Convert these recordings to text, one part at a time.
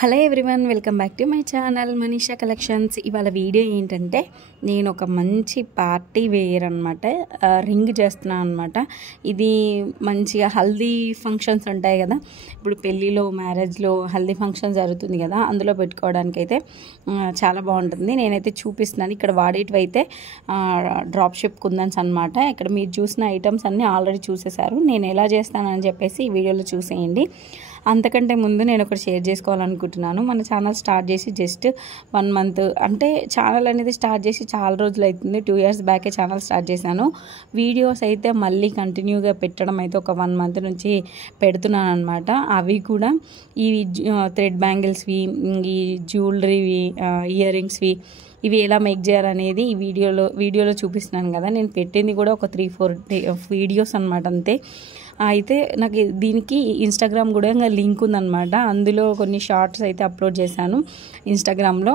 Hello everyone, welcome back to my channel Manisha collections. ఇవాళ video ఏంటంటే నేను ఒక మంచి పార్టీ వేర్ అనమాట రింగ్ చేస్తున్నాను అనమాట. ఇది మంచిగా హల్దీ ఫంక్షన్స్ ఉంటాయి కదా, ఇప్పుడు పెళ్ళిలో మ్యారేజ్లో హల్దీ ఫంక్షన్ జరుగుతుంది కదా, అందులో పెట్టుకోవడానికి అయితే చాలా బాగుంటుంది. నేనైతే చూపిస్తున్నాను. ఇక్కడ వాడేటివి అయితే డ్రాప్ షిప్ కుందన్స్ అనమాట. ఇక్కడ మీరు చూసిన ఐటమ్స్ అన్నీ ఆల్రెడీ చూసేశారు. నేను ఎలా చేస్తానని చెప్పేసి ఈ వీడియోలో చూసేయండి. అంతకంటే ముందు నేను ఒకటి షేర్ చేసుకోవాలనుకుంటున్నాను. మన ఛానల్ స్టార్ట్ చేసి జస్ట్ 1 మంత్, అంటే ఛానల్ అనేది స్టార్ట్ చేసి చాలా రోజులు అవుతుంది. 2 years బ్యాకే ఛానల్ స్టార్ట్ చేశాను. వీడియోస్ అయితే మళ్ళీ కంటిన్యూగా పెట్టడం అయితే ఒక 1 month నుంచి పెడుతున్నాను అనమాట. అవి కూడా ఈ థ్రెడ్ బ్యాంగిల్స్వి, ఈ జ్యువెలరీవి, ఇయర్ రింగ్స్వి, ఇవి ఎలా మేక్ చేయాలనేది ఈ వీడియోలో చూపిస్తున్నాను కదా. నేను పెట్టింది కూడా ఒక 3-4 వీడియోస్ అనమాట అంతే. అయితే నాకు దీనికి ఇన్స్టాగ్రామ్ కూడా లింక్ ఉందన్నమాట. అందులో కొన్ని షార్ట్స్ అయితే అప్లోడ్ చేశాను ఇన్స్టాగ్రామ్లో.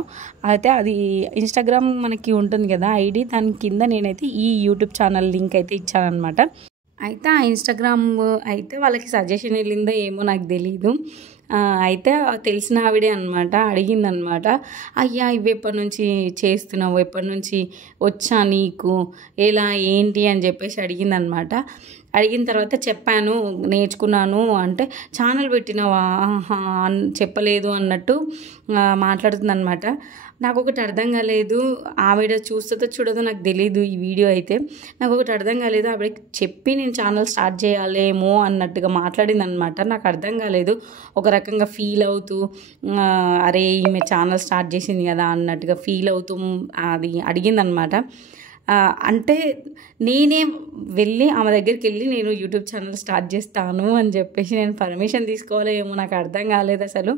అయితే అది ఇన్స్టాగ్రామ్ మనకి ఉంటుంది కదా ఐడి, దాని కింద నేనైతే ఈ యూట్యూబ్ ఛానల్ లింక్ అయితే ఇచ్చానమాట. అయితే ఆ ఇన్స్టాగ్రామ్ అయితే వాళ్ళకి సజెషన్ వెళ్ళిందో ఏమో నాకు తెలీదు. అయితే తెలిసిన ఆవిడే అనమాట, అడిగిందనమాట, అయ్యా ఇవి ఎప్పటి నుంచి చేస్తున్నావు, ఎప్పటి నుంచి వచ్చా నీకు, ఎలా ఏంటి అని చెప్పేసి అడిగిందనమాట. అడిగిన తర్వాత చెప్పాను, నేర్చుకున్నాను అంటే, ఛానల్ పెట్టినావా చెప్పలేదు అన్నట్టు మాట్లాడుతుందనమాట. నాకు ఒకటి అర్థం కాలేదు, ఆవిడ చూస్తుందో చూడదో నాకు తెలీదు. ఈ వీడియో అయితే నాకు ఒకటి అర్థం కాలేదు, ఆవిడకి చెప్పి నేను ఛానల్ స్టార్ట్ చేయాలేమో అన్నట్టుగా మాట్లాడింది అనమాట. నాకు అర్థం కాలేదు. ఒక రకంగా ఫీల్ అవుతూ, అరే ఈమె ఛానల్ స్టార్ట్ చేసింది కదా అన్నట్టుగా ఫీల్ అవుతూ అది అడిగిందనమాట. అంటే నేనే వెళ్ళి ఆమె దగ్గరికి వెళ్ళి నేను యూట్యూబ్ ఛానల్ స్టార్ట్ చేస్తాను అని చెప్పేసి నేను పర్మిషన్ తీసుకోవాలో ఏమో నాకు అర్థం కాలేదు అసలు.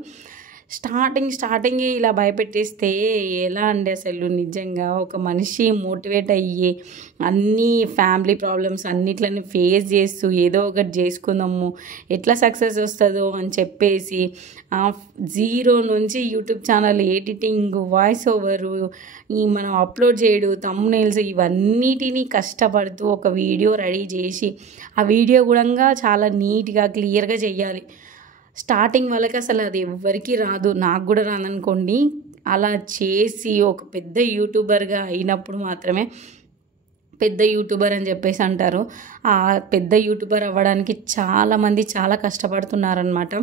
స్టార్టింగ్ ఇలా భయపెట్టేస్తే ఎలా అండి అసలు. నిజంగా ఒక మనిషి మోటివేట్ అయ్యి అన్నీ ఫ్యామిలీ ప్రాబ్లమ్స్ అన్నిట్లని ఫేస్ చేస్తూ ఏదో ఒకటి చేసుకుందాము, ఎట్లా సక్సెస్ వస్తుందో అని చెప్పేసి 0 నుంచి YouTube channel editing, voice over, మనం అప్లోడ్ చేయడు, థంబ్నెయిల్స్, ఇవన్నిటినీ కష్టపడుతూ ఒక వీడియో రెడీ చేసి ఆ వీడియో కూడా చాలా నీట్గా క్లియర్గా చేయాలి. స్టార్టింగ్ వాళ్ళకి అసలు అది ఎవ్వరికీ రాదు, నాకు కూడా రాదనుకోండి. అలా చేసి ఒక పెద్ద యూట్యూబర్గా అయినప్పుడు మాత్రమే పెద్ద యూట్యూబర్ అని చెప్పేసి అంటారు. ఆ పెద్ద యూట్యూబర్ అవ్వడానికి చాలామంది చాలా కష్టపడుతున్నారనమాట.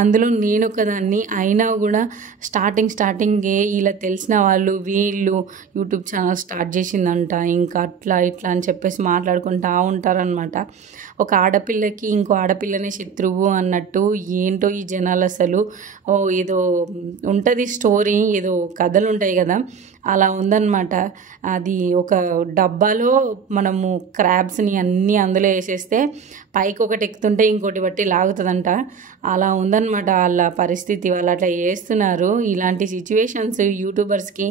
అందులో నేను ఒకదాన్ని. అయినా కూడా స్టార్టింగే ఇలా తెలిసిన వాళ్ళు వీళ్ళు యూట్యూబ్ ఛానల్ స్టార్ట్ చేసిందంట, ఇంకా అట్లా ఇట్లా అని చెప్పేసి మాట్లాడుకుంటూ ఉంటారనమాట. ఒక ఆడపిల్లకి ఇంకో ఆడపిల్లనే శత్రువు అన్నట్టు ఏంటో ఈ జనాలు అసలు. ఏదో ఉంటుంది స్టోరీ, ఏదో కథలు ఉంటాయి కదా, అలా ఉందన్నమాట. అది ఒక డబ్బాలో మనము క్రాబ్స్ని అన్నీ అందులో వేసేస్తే పైకి ఒకటి ఎక్కుతుంటే ఇంకోటి బట్టి లాగుతుందంట. అలా ఉందన్నమాట వాళ్ళ పరిస్థితి. వాళ్ళు అట్లా చేస్తున్నారు. ఇలాంటి సిచ్యువేషన్స్ యూట్యూబర్స్కి,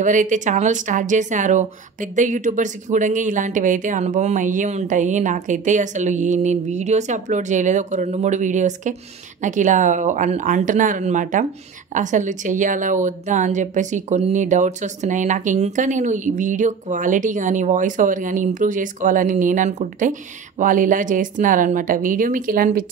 ఎవరైతే ఛానల్ స్టార్ట్ చేశారో పెద్ద యూట్యూబర్స్కి కూడా ఇలాంటివి అయితే అనుభవం అయ్యే ఉంటాయి. నాకైతే అసలు నేను వీడియోసే అప్లోడ్ చేయలేదు, ఒక 2-3 వీడియోస్కే నాకు ఇలా అంటున్నారనమాట. అసలు చెయ్యాలా వద్దా అని చెప్పేసి కొన్ని డౌట్స్ వస్తున్నాయి నాకు. ఇంకా నేను ఈ వీడియో క్వాలిటీ కానీ వాయిస్ ఓవర్ కానీ ఇంప్రూవ్ చేసుకోవాలని నేను అనుకుంటే వాళ్ళు ఇలా చేస్తున్నారనమాట. వీడియో మీకు ఎలా అనిపించింది?